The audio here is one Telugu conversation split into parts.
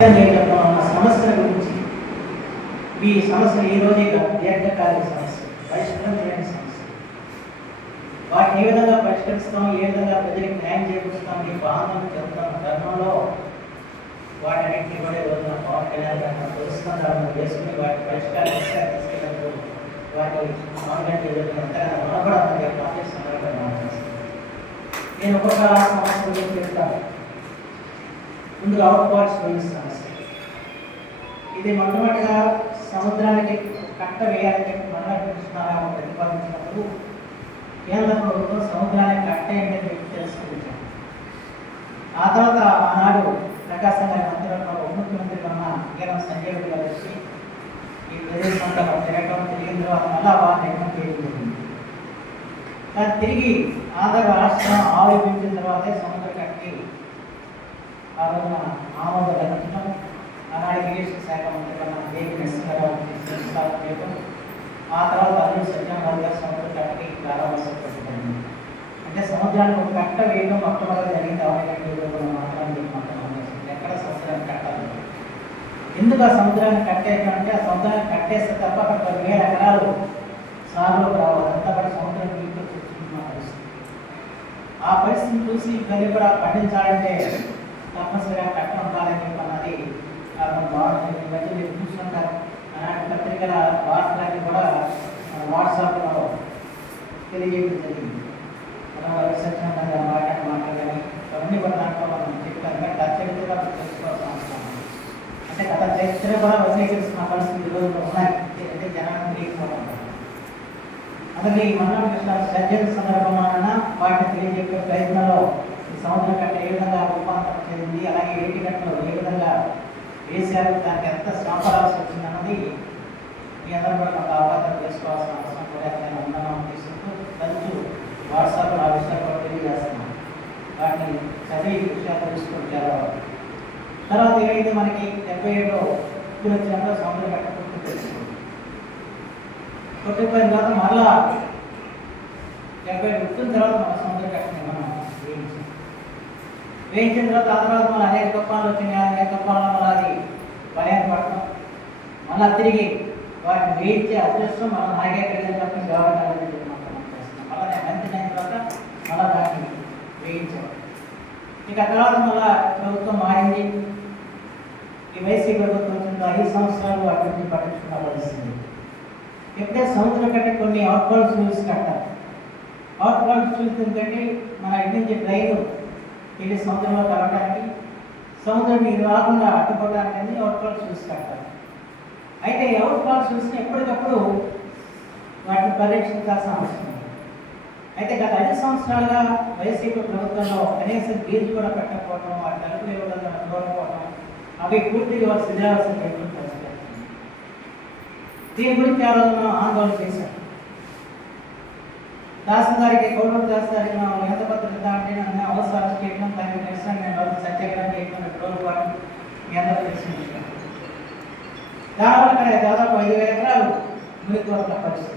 సమస్యల గురించి మీ సమస్యలు ఈ రోజే కాదు దీర్ఘకాలిక సమస్య పరిష్కారం చేయని సమస్య. వాటిని ఏ విధంగా పరిష్కరిస్తాం ఏ విధంగా ప్రజలకు న్యాయం చేకూరుస్తాం ఈ ఆందోళన చెందుతున్న ధర్మంలో వాటన్నింటినీ కూడా రోజున పవన్ కళ్యాణ్ గారిని పురస్కారాలను చేసుకుని వాటి పరిష్కారం తీసుకెళ్ళినప్పుడు వాటి పవన్ కళ్యాణ్ ఎంతగానో రుణపడాలని చెప్పి నేను ఒక్కొక్క సమస్య గురించి చెప్తాను. ముందు అవుట్ పాయింట్స్ పోలీస్ ఇది మొట్టమొదటిగా సముద్రానికి కట్ట వేయాలని మనోహరిస్తున్నారా ప్రతిపాదించినప్పుడు కేంద్ర ప్రభుత్వం సముద్రానికి కట్ట ఏంటని చెప్పి తెలుసుకుంటాం ఆ తర్వాత ఆనాడు ప్రకాశం గారి మంత్రిలో ఉప ముఖ్యమంత్రిగా ఉన్న కేంద్ర సంజయ్ రెడ్డి గారు వచ్చి ఈ ప్రదేశంలో తిరగడం తిరిగిన తర్వాత మళ్ళా వారిని నిర్ణయం చేయబడింది జరిగింది. కానీ తిరిగి ఆంధ్ర రాష్ట్రం ఆలోచించిన తర్వాతే సముద్ర కట్టి ఆ రోజున ఆమోద లభించడం ఆనాడు ఇరిగేషన్ శాఖ మంత్రి కన్నా దేవి నరసింహారావు ప్రతిష్టాపన ఆ తర్వాత అల్లు సత్యనారాయణ గారు సముద్ర కట్టకి ప్రారంభోత్సవం అంటే సముద్రానికి ఒక కట్ట వేయడం మొట్టమొదటి జరిగింది. అవైనా మాత్రం చెప్పి మాత్రం ఎక్కడ సముద్రాన్ని కట్టాలి ఎందుకు ఆ సముద్రాన్ని కట్టేయడం అంటే ఆ సముద్రాన్ని కట్టేస్తే తప్ప అక్కడ పదివేల ఎకరాలు సాగులోకి రావు. అదంతా కూడా సముద్రం నీటితో చూసుకుంటున్న పరిస్థితి. ఆ పరిస్థితిని చూసి ఇవన్నీ కూడా పండించాలంటే తప్పనిసరిగా కట్ట ఉండాలని చెప్పి అన్నది బాగుంటుంది ఈ మధ్య మీరు చూస్తుంటారు. అలాంటి పత్రికల వార్తలన్నీ కూడా వాట్సాప్లో తెలియజేయడం జరిగింది మనం రిసెప్షన్ మాట్లాడి మాట్లాడాలి అవన్నీ కూడా దాంట్లో మనం చెప్తాం కానీ చరిత్ర కూడా తెలుసుకోవాల్సిన అవసరం అంటే గత చరిత్ర కూడా వదిలేసిన పరిస్థితి ఈ రోజుల్లో ఉన్నాయి అంటే జనాన్ని తెలియకపోవడం అందుకే ఈ మన్నా కృష్ణ సర్జన్ సందర్భంలో వాటిని తెలియజెప్పే ప్రయత్నంలో ఈ సంవత్సరం కంటే ఏ విధంగా రూపాంతరం చెందింది? అలాగే ఏటి గంటలో ఏ విధంగా వేశారు. దానికి ఎంత శ్రమ పడాల్సి వచ్చిందన్నది మీ అందరూ కూడా కొంత అవగాహన చేసుకోవాల్సిన అవసరం కూడా నేను ఉందన్నాను తీసుకుంటూ తరచు వాట్సాప్లో ఆ విషయాలు కూడా తెలియజేస్తున్నాను. వాటిని చదివి విషయాలు తెలుసుకుంటారు తర్వాత ఏమైంది మనకి డెబ్బై ఏడులో ఇప్పుడు వచ్చినప్పుడు సముద్రం కట్ట పూర్తి తెలుసుకుంది కొట్టిపోయిన తర్వాత మళ్ళా డెబ్బై పుట్టిన తర్వాత మన సముద్ర కట్టని మనం వేయించాం వేయించిన తర్వాత ఆ తర్వాత మళ్ళీ అనేక కప్పాలు వచ్చినాయి అనేక కప్పాలను మళ్ళీ అది భయాన్ని పడతాం మళ్ళీ తిరిగి వాటిని వేయించే అదృష్టం మనం నాగే కలిగిన తప్పని గవర్నమెంట్ అనేది మనం చేస్తాం మళ్ళీ నేను మంచి అయిన తర్వాత మళ్ళీ దాన్ని వేయించేవాడు ఇక తర్వాత మళ్ళీ ప్రభుత్వం మారింది. ఈ వైసీపీ ప్రభుత్వం వచ్చిన ఐదు సంవత్సరాలు అభివృద్ధి పట్టించుకోవాల్సింది పరిస్థితి. ఎప్పుడే సముద్రం కంటే కొన్ని అవుట్బాల్ స్కూల్స్ కట్టాలి. అవుట్బాల్ స్కూల్స్ ఎందుకంటే మన ఇంటి నుంచి ట్రైన్ వెళ్ళి సముద్రంలో కలవడానికి సముద్రం నీరు రాకుండా అడ్డుకోవడానికి అవుట్ అవుట్బాల్ చూసి కట్టాలి అయితే ఈ అవుట్బాల్ స్కూల్స్ని ఎప్పటికప్పుడు వాటిని పరిరక్షించాల్సిన అవసరం అయితే గత ఐదు సంవత్సరాలుగా వైసీపీ ప్రభుత్వంలో కనీసం బీచ్ కూడా పెట్టకపోవడం వాటి తలుపులు ఇవ్వడం చూడకపోవడం అవి పూర్తిగా వారు శిథిలావస్థ పరిస్థితి దీని గురించి ఆందోళన చేశారు. తహసీల్దారికి కోడూరు తహసీల్దారికి మనం ఎంత పత్రిక అంటే నన్ను అవసరాలు చేయడం దానికి తెలిసిన నేను రోజు సత్యాగ్రహం చేయడం రెండు రోజుల పాటు మీ అందరూ దానివల్ల ఇక్కడ దాదాపు ఐదు వేల ఎకరాలు మునిగిపోతున్న పరిస్థితి.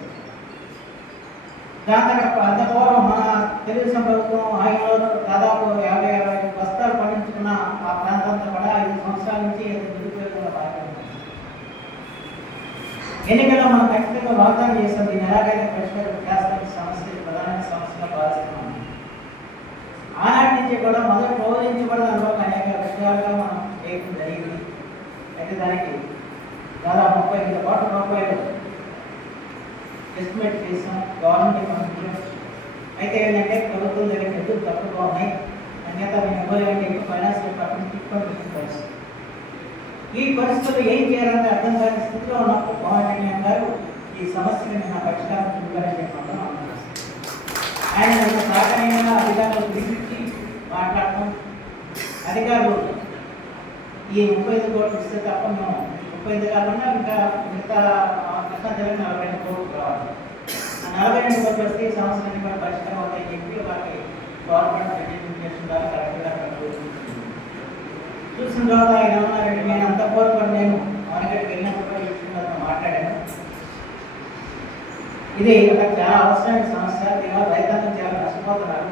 దాని తర్వాత అంతపూర్వం మన తెలుగుదేశం ప్రభుత్వం ఆయనలో దాదాపు యాభై అరవై బస్తాలు పండించుకున్న ఆ ప్రాంతంతో కూడా ఐదు సంవత్సరాల నుంచి నిరుపయోగంగా బాగా ఎన్నికల్లో మనం ఖచ్చితంగా వాగ్దానం చేస్తాం దీన్ని ఎలాగైనా పరిష్కారం చేస్తాం. సమస్యగా ఆనాటి నుంచి కూడా మొదటి రోజు నుంచి కూడా దానిలో అనేక విషయాలుగా మనం చేయడం జరిగింది. అయితే దానికి దాదాపు ముప్పై ఐదు కోట్ల రూపాయలు ఎస్టిమేట్ చేసాం గవర్నమెంట్ పంపించాం అయితే ఏంటంటే ప్రభుత్వం దగ్గర నిధులు తక్కువగా ఉన్నాయి. అన్యత మేము ఇవ్వలేమంటే ఎక్కువ ఫైనాన్స్ డిపార్ట్మెంట్ ఇటువంటి పరిస్థితి ఈ పరిస్థితులు ఏం చేయాలంటే అర్థం కాని స్థితిలో ఉన్నప్పుడు పవన్ కళ్యాణ్ గారు ఈ సమస్యని నా పరిష్కారం చూడాలని చెప్పి మాత్రం ఆయన ఒక సాధనైన అధికారులు తీసుకొచ్చి మాట్లాడటం అధికారులు ఈ ముప్పై ఐదు కోట్లు ఇస్తే తప్ప మేము ముప్పై ఐదు కాకుండా ఇంకా మిగతా కృష్ణా జిల్లాకి నలభై రెండు కోట్లు రావాలి. ఆ నలభై రెండు కోట్లు వస్తే ఈ సమస్యలన్నీ కూడా పరిష్కారం అవుతాయని చెప్పి వారికి గవర్నమెంట్ రిప్రజెంటేషన్ చేస్తున్నారు కరెక్ట్గా చూసిన తర్వాత ఆయన ఏమన్నారంటే నేను అంత కోరుకొని నేను మార్కెట్కి వెళ్ళినప్పుడు కూడా మాట్లాడాను. ఇది ఒక చాలా అవసరమైన సమస్య. దీనివల్ల రైతాంగం చాలా నష్టపోతున్నారు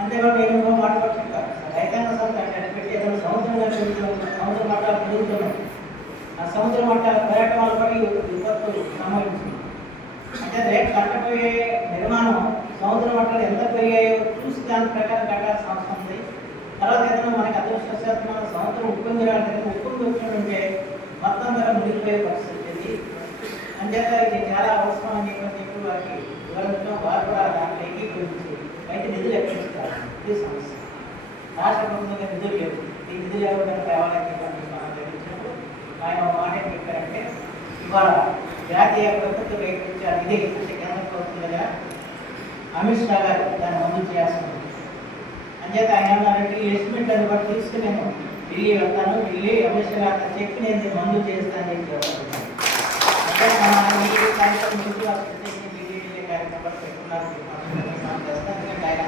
అంతేకాదు మాట కూడా చెప్తాను రైతాంగ సంస్థ అంటే పెట్టి ఏదైనా సముద్రంగా పెడుతున్నప్పుడు సముద్ర మట్టాలు విపత్తు సంభవించింది. అంటే రేపు కట్టబోయే నిర్మాణం సముద్ర మట్టాలు ఎంత పెరిగాయో చూసి దాని ప్రకారం కట్టాల్సిన అవసరం ఉంది. తర్వాత ఏదైనా మనకి అదృష్టవశాత్తు మన సముద్రం ఉప్పొంగి రావడానికి ఉప్పొంగి వచ్చినట్టుంటే మొత్తం ధర మునిగిపోయే పరిస్థితి ఉంది. అంచేత ఇది చాలా అవసరం అని చెప్పి చెప్పి వారికి వివరించడం వారు కూడా దాంట్లోకి గురించి బయట నిధులు ఎక్కడిస్తారు ఇది సమస్య. రాష్ట్ర ప్రభుత్వంగా నిధులు లేవు. ఈ నిధులు ఎవరైనా తేవాలని మనం జరిగించినప్పుడు ఆయన మాట ఏం చెప్పారంటే ఇవాళ జాతీయ ప్రభుత్వం ప్రకటించే ఆ నిధి అంటే కేంద్ర ప్రభుత్వం కదా అమిత్ షా గారు దాన్ని మంజూరు చేయాల్సి ఉంది అంచేత ఆయన ఏమన్నారంటే ఈ ఎస్టిమేట్ అని కూడా తీసుకుని నేను ఢిల్లీ వెళ్తాను. ఢిల్లీ అమిత్ షా గారు చెప్పి నేను దీన్ని మంజూరు చేస్తానని చెప్పి చెప్పారు. అంటే మన ఈ కార్యక్రమం గురించి ఢిల్లీ కార్యక్రమాలు పెట్టుకున్నారు మనం చేస్తాం ఎందుకంటే ఆయన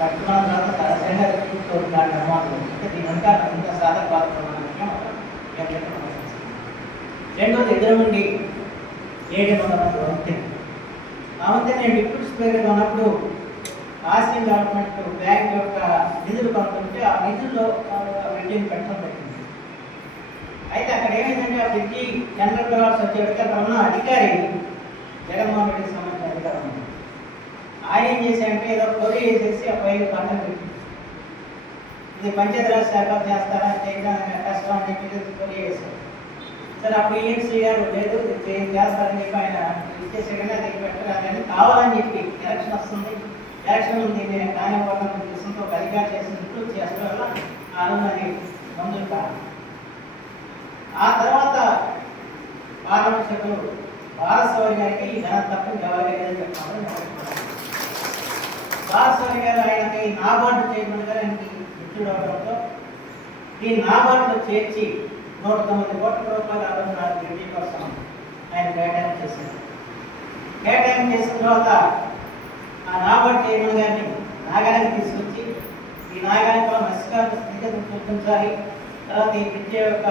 పట్టుకున్న తర్వాత రహస్యంగా చూస్తూ దాని నిర్మాణం అంటే దీని అంతా ఇంత రెండోది వంతెన ఆ వంతెన నేను డిప్యూటీ స్పీకర్ ఉన్నప్పుడు ఆసియన్ గవర్నమెంట్ బ్యాంక్ యొక్క నిధులు పంపుతుంటే ఆ నిధుల్లో వెడ్డింగ్ పెట్టడం జరిగింది. అయితే అక్కడ ఏమైందంటే ఆ బ్రిడ్జి జనరల్ రావాల్సి వచ్చేటికి ఉన్న అధికారి జగన్మోహన్ రెడ్డికి సంబంధించిన అధికారం ఉంది. ఆయన ఏం చేశారంటే ఏదో కొరి వేసేసి ఆ పైన పక్కన ఇది పంచాయతీరాజ్ శాఖ చేస్తారా? చేయడానికి కష్టం అని చెప్పి కొరి వేశారు సరే అప్పుడు ఏం చేయాలి లేదు చేస్తారని చెప్పి ఆయన ఇచ్చేసేకనే అది పెట్టరాదని కావాలని చెప్పి ఎలక్షన్ వస్తుంది. ఎలక్షన్ ఉంది నేను కానివ్వాలని ఉద్దేశంతో ఒక అధికారి చేసినట్టు చేస్తూ వల్ల ఆ మంజూరు కాదు. ఆ తర్వాత పార్లమెంట్ సభ్యులు వారసవారి గారికి ఈ ఘనత తప్ప ఎవరికైనా చెప్పాలని బాలసౌరి గారు ఆయనకి నాబార్డు చేయకుండా ఆయనకి మిత్రుడు అవడంతో ఈ నాబార్డులో చేర్చి నూట తొమ్మిది కోట్ల రూపాయలు అరవై నాలుగు రెడ్డి కోసం ఆయన కేటాయింపు చేశారు. కేటాయింపు చేసిన తర్వాత ఆ నాబార్డు చైర్మన్ గారిని నాగానికి తీసుకొచ్చి ఈ నాగానికి మత్స్యకారుల స్థితిని చూపించాలి. తర్వాత ఈ విద్య యొక్క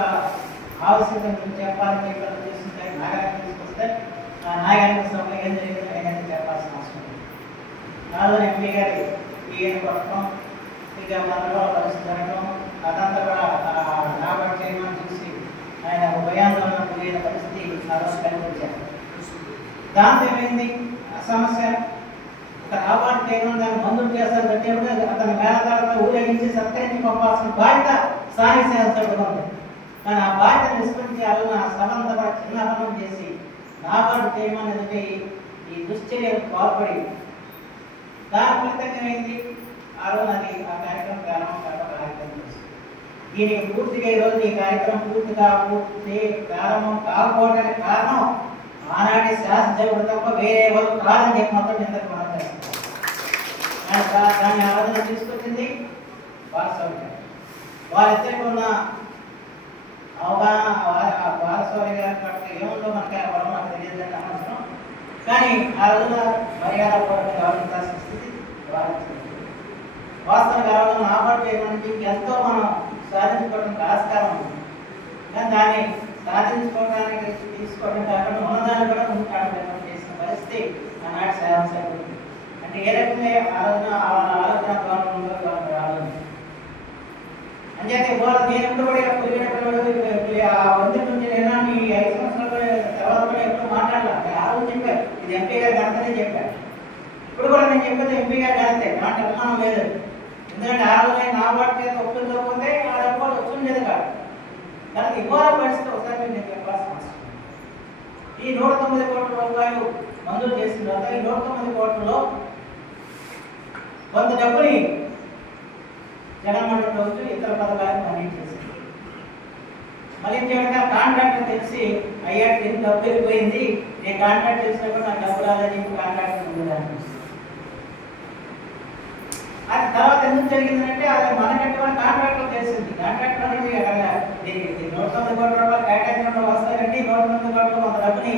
ఆవశ్యకత చెప్పాలని చెప్పాలని చేసిన చేస్తుంటే నాగానికి తీసుకొస్తే ఆ నాగానికి సమయం ఏం జరిగింది ఆయన చెప్పాల్సిన అవసరం ఉంది నాలో ఎంపీ గారి ఈయన కొట్టడం ఇక మనలో పరిస్థితి జరగడం అదంతా కూడా ఆ చేయమని చూసి ఆయన భయాందోళన గురైన పరిస్థితి చాలా కనిపించారు. దాంతో ఏమైంది? ఆ సమస్య ఒక నాబార్డు చేయడం దాన్ని మంజూరు చేస్తారు పెట్టేప్పుడు అతని మేనదారులతో ఊరేగించి సత్కరించి పంపాల్సిన బాధ్యత స్థానిక శాసనసభ్యుడు ఉంది. కానీ ఆ బాధ్యత విస్మరించి అలా ఆ సభంతా కూడా చిన్నపనం చేసి నాబార్డు చేయమని ఈ దుశ్చర్యకు పాల్పడి దాని ఫలితంగా ఏమైంది ఆ రోజు అది ఆ కార్యక్రమం ప్రారంభం కావడం కార్యక్రమం చేసింది దీనికి పూర్తిగా ఈరోజు ఈ కార్యక్రమం పూర్తిగా పూర్తి ప్రారంభం కాకపోవడానికి కారణం ఆనాటి శాసనసభ్యుడు తప్ప వేరే ఎవరు కాదని చెప్పి మొత్తం ఇంతకు మనం చేస్తాం దాన్ని ఆలోచన తీసుకొచ్చింది వారసత్వం వారిద్దరికి ఉన్న అవగాహన వారసౌర్య గారి ఏముందో మనకి ఎవరో మనకు తెలియదు అని అనవసరం. కానీ ఆ రోజున మర్యాద పూర్వకంగా గౌరవించాల్సిన స్థితి వారికి ఆ రోజున నాబార్డు చేయడానికి ఎంతో మనం సాధించుకోవడానికి ఆస్కారం ఉంది. కానీ దాన్ని సాధించుకోవడానికి తీసుకోవడం కాకుండా ఉన్నదాన్ని కూడా ముందుకు చేసిన పరిస్థితి ఆనాటి శాసనసభ్యుడు అంటే ఏ రకంగా ఆ రోజున ఆ ఆలోచన ద్వారా ఉందో వాళ్ళకి రాలేదు. వాళ్ళు నేను ఎప్పుడు కూడా ఇలా పెరిగిన ఆ వంతెన నుంచి నేను ఈ ఐదు సంవత్సరాల తర్వాత కూడా ఎప్పుడు మాట్లాడాలి? ఇది ఎంపీ గారు గణతనే చెప్పారు. ఇప్పుడు కూడా నేను చెప్పేది ఎంపీ గారు గణతే నాకు అనుమానం లేదు. ఎందుకంటే ఆ రోజు నా వాటి చేత ఒప్పుకోకపోతే ఆ డబ్బు వాళ్ళు ఒప్పుకునేది కాదు. దానికి ఇవాళ పరిస్థితి ఒకసారి నేను చెప్పాల్సిన అవసరం ఈ నూట తొమ్మిది కోట్ల రూపాయలు మంజూరు చేసిన తర్వాత ఈ నూట తొమ్మిది కోట్లలో కొంత డబ్బుని జగన్మోహన్ ప్రభుత్వం ఇతర పథకాలకు మళ్ళీ చేసింది. మళ్ళీ చేయడం కాంట్రాక్టర్ తెలిసి అయ్యా డబ్బు వెళ్ళిపోయింది. నేను కాంట్రాక్ట్ చేసినప్పుడు నాకు డబ్బు రాదని చెప్పి కాంట్రాక్ట్ ఉంది అది తర్వాత ఎందుకు జరిగిందంటే అది మనకంటే మన కాంట్రాక్టర్ తెలిసింది. కాంట్రాక్ట్ అనేది అక్కడ దీనికి నూట తొమ్మిది కోట్ల రూపాయలు కేటాయించడం వస్తాయంటే నూట తొమ్మిది కోట్ల కొంత డబ్బుని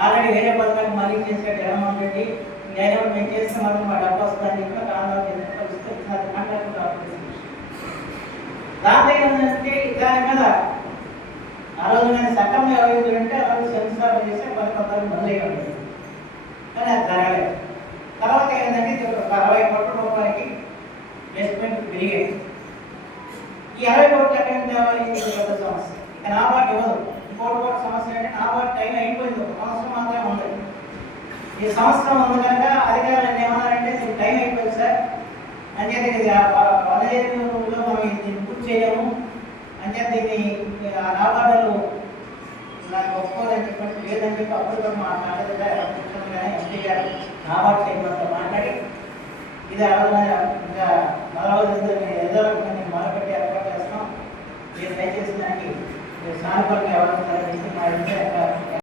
ఆల్రెడీ వేరే పథకాలకు మళ్ళీ చేసాడు జగన్మోహన్ రెడ్డి నేను మేము చేస్తే మాత్రం మా డబ్బు వస్తుందని చెప్పి కాంట్రాక్ట్ కాంట్రాక్ట్ పరిస్థితి అది దాంతో ఏంటంటే దాని మీద ఆ రోజు నేను సక్రమం ఎవరైందంటే ఆ రోజు శంకుస్థాపన చేస్తే పది పద్నాలుగు మొదలయ్యి కానీ అది జరగలేదు. తర్వాత ఏంటంటే ఒక అరవై కోట్ల రూపాయలకి ఇన్వెస్ట్మెంట్ పెరిగాయి. ఈ అరవై కోట్లు ఎక్కడ తేవాలి పెద్ద సమస్య. కానీ నాబార్డు ఇవ్వదు. ఇంకోటి కూడా సమస్య అంటే నాబార్డు టైం అయిపోయింది. ఒక సంవత్సరం మాత్రమే ఉంది. ఈ సంవత్సరం ఉంది కనుక అధికారులు ఏమన్నారంటే దీనికి టైం అయిపోయింది సార్. అంచేత ఇది పదహైదు రోజుల్లో మనం దీన్ని పూర్తి చేయలేము. అంటే దీన్ని ఆ నాబార్డులు నాకు ఒప్పుకోదని చెప్పండి లేదని చెప్పి అప్పుడు కూడా మా కాలేజీ గారు కానీ ఎంపీ గారు నాబార్డు టైంలో మాట్లాడి. ఇది ఆలోచన ఇంకా నలభై ఏదో నేను మొదలుపెట్టి ఏర్పాటు చేస్తాం. మీరు దయచేసి దానికి సానుకూలంగా ఎవరైనా సరే మా ఇంట్లో